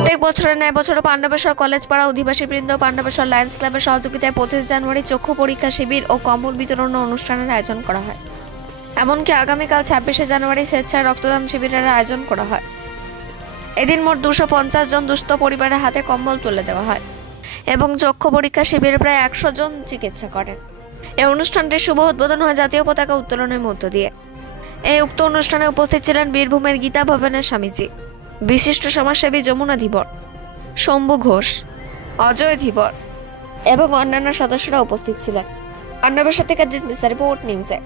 প্রত্যেক বছরের ন্যায় বছরও পাণ্ডবেশ্বর কলেজ পাড়া অধিবাসীবৃন্দ পাণ্ডবেশ্বর লায়ন্স ক্লাবের সহযোগিতায় 25 জানুয়ারি চক্ষু পরীক্ষা শিবির ও কম্বল বিতরণ অনুষ্ঠানের আয়োজন করা হয়। এমনকি আগামীকাল 26 জানুয়ারি স্বেচ্ছায় রক্তদান শিবিরের আয়োজন করা হয়। এদিন মোট 250 জন দুস্থ পরিবারের হাতে কম্বল তুলে দেওয়া হয় এবং চক্ষু পরীক্ষা শিবিরে প্রায় 100 জন চিকিৎসা করেন। এই অনুষ্ঠানটির শুভ উদ্বোধন হয় জাতীয় পতাকা উত্তোলনের মধ্য দিয়ে। এই উক্ত অনুষ্ঠানে উপস্থিত ছিলেন বীরভূমের গীতা ভবনের স্বামীজি, বিশিষ্ট সমাজসেবী যমুনা ধীবর, শম্ভু ঘোষ, অজয় ধীবর এবং অন্যান্য সদস্যরা উপস্থিত ছিলেন। পাণ্ডবেশ্বর থেকে রিপোর্ট নিউজে।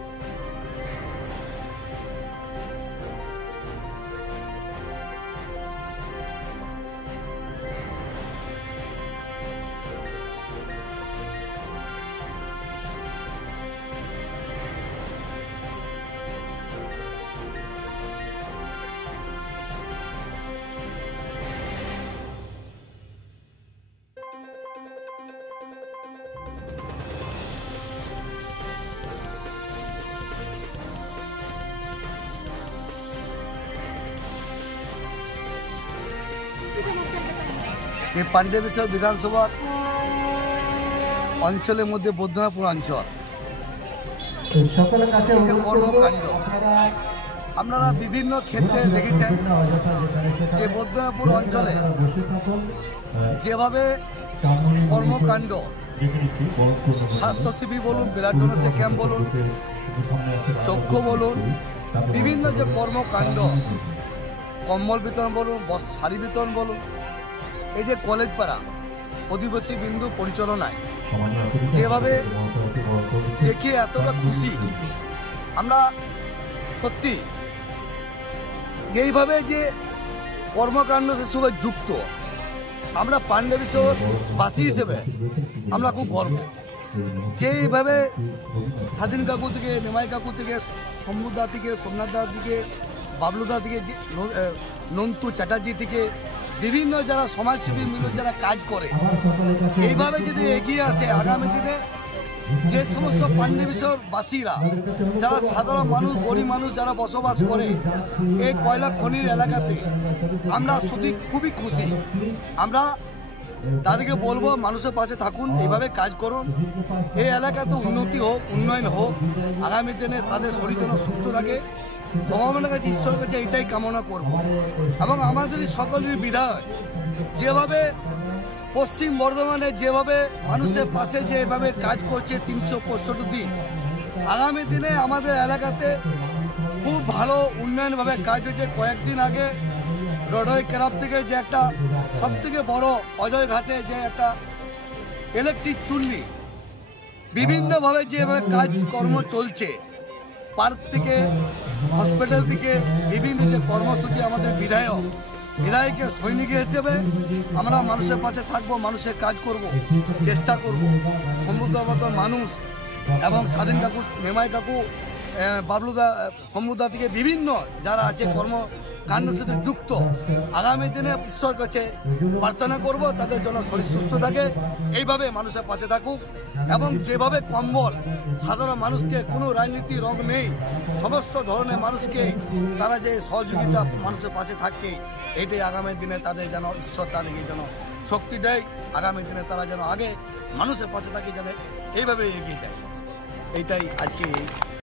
এই পাণ্ডবেশ্বর বিধানসভার অঞ্চলের মধ্যে বৈদ্যনাথপুর অঞ্চল যে কর্মকাণ্ড আপনারা বিভিন্ন ক্ষেত্রে দেখেছেন যে বৈদ্যনাথপুর অঞ্চলে যেভাবে কর্মকাণ্ড, স্বাস্থ্য শিবির বলুন, ব্লাড ডোনেশন ক্যাম্প বলুন, চক্ষু বলুন, বিভিন্ন যে কর্মকাণ্ড, কম্বল বিতরণ বলুন, শাড়ি বিতরণ বলুন, এই যে কলেজ পাড়া অধিবাসী বিন্দু পরিচালনায় যেভাবে দেখে এতটা খুশি আমরা, সত্যি যেইভাবে যে কর্মকাণ্ড সবাই যুক্ত, আমরা পাণ্ডবেশ্বরবাসী হিসেবে আমরা খুব গর্ব। যেইভাবে স্বাধীন কাকু থেকে, নিমাই কাকু থেকে, শম্ভুদা থেকে, সোমনাথদা থেকে, বাবলুদা থেকে, নন্তু চ্যাটার্জি থেকে বিভিন্ন যারা সমাজসেবী মিলে যারা কাজ করে, এইভাবে যদি এগিয়ে আসে আগামী দিনে যে সমস্ত পাণ্ডবেশ্বরবাসীরা যারা সাধারণ মানুষ, গরিব মানুষ যারা বসবাস করে এই কয়লা খনির এলাকাতে, আমরা সত্যি খুবই খুশি। আমরা তাদেরকে বলবো মানুষের পাশে থাকুন, এইভাবে কাজ করুন, এই এলাকাতে উন্নতি হোক, উন্নয়ন হোক, আগামী দিনে তাদের শরীর যেন সুস্থ থাকে। ভগবানের কাছে, ঈশ্বরের কাছে এটাই কামনা করব। এবং আমাদের সকলের বিধায়ক যেভাবে পশ্চিম বর্ধমানে যেভাবে মানুষের পাশে যেভাবে কাজ করছে 365 দিন, আগামী দিনে আমাদের এলাকাতে খুব ভালো উন্নয়নভাবে কাজ হয়েছে। কয়েকদিন আগে রডয় ক্লাব থেকে যে একটা সবথেকে বড় অজয় ঘাটে যে একটা ইলেকট্রিক চুল্লি, বিভিন্নভাবে যেভাবে কাজকর্ম চলছে, পার্ক থেকে হসপিটাল থেকে বিভিন্ন যে কর্মসূচি, আমাদের বিধায়কের সৈনিক হিসেবে আমরা মানুষের পাশে থাকবো, মানুষের কাজ করব, চেষ্টা করব। সমুদ্রবতর মানুষ এবং স্বাধীন কাকু, নেমাই কাকু, বাবলুদা, শম্ভুদা থেকে বিভিন্ন যারা আছে কর্মকাণ্ডের সাথে যুক্ত, আগামী দিনে ঈশ্বর কাছে প্রার্থনা করব তাদের জন্য শরীর সুস্থ থাকে, এইভাবে মানুষের পাশে থাকুক। এবং যেভাবে কম্বল সাধারণ মানুষকে, কোনো রাজনীতি রং নেই, সমস্ত ধরনের মানুষকে তারা যে সহযোগিতা মানুষের পাশে থাকে, এটাই আগামী দিনে তাদের যেন ঈশ্বর তাদেরকে যেন শক্তি দেয়, আগামী দিনে তারা যেন আগে মানুষের পাশে থাকে, যেন এইভাবে এগিয়ে দেয়। এইটাই আজকে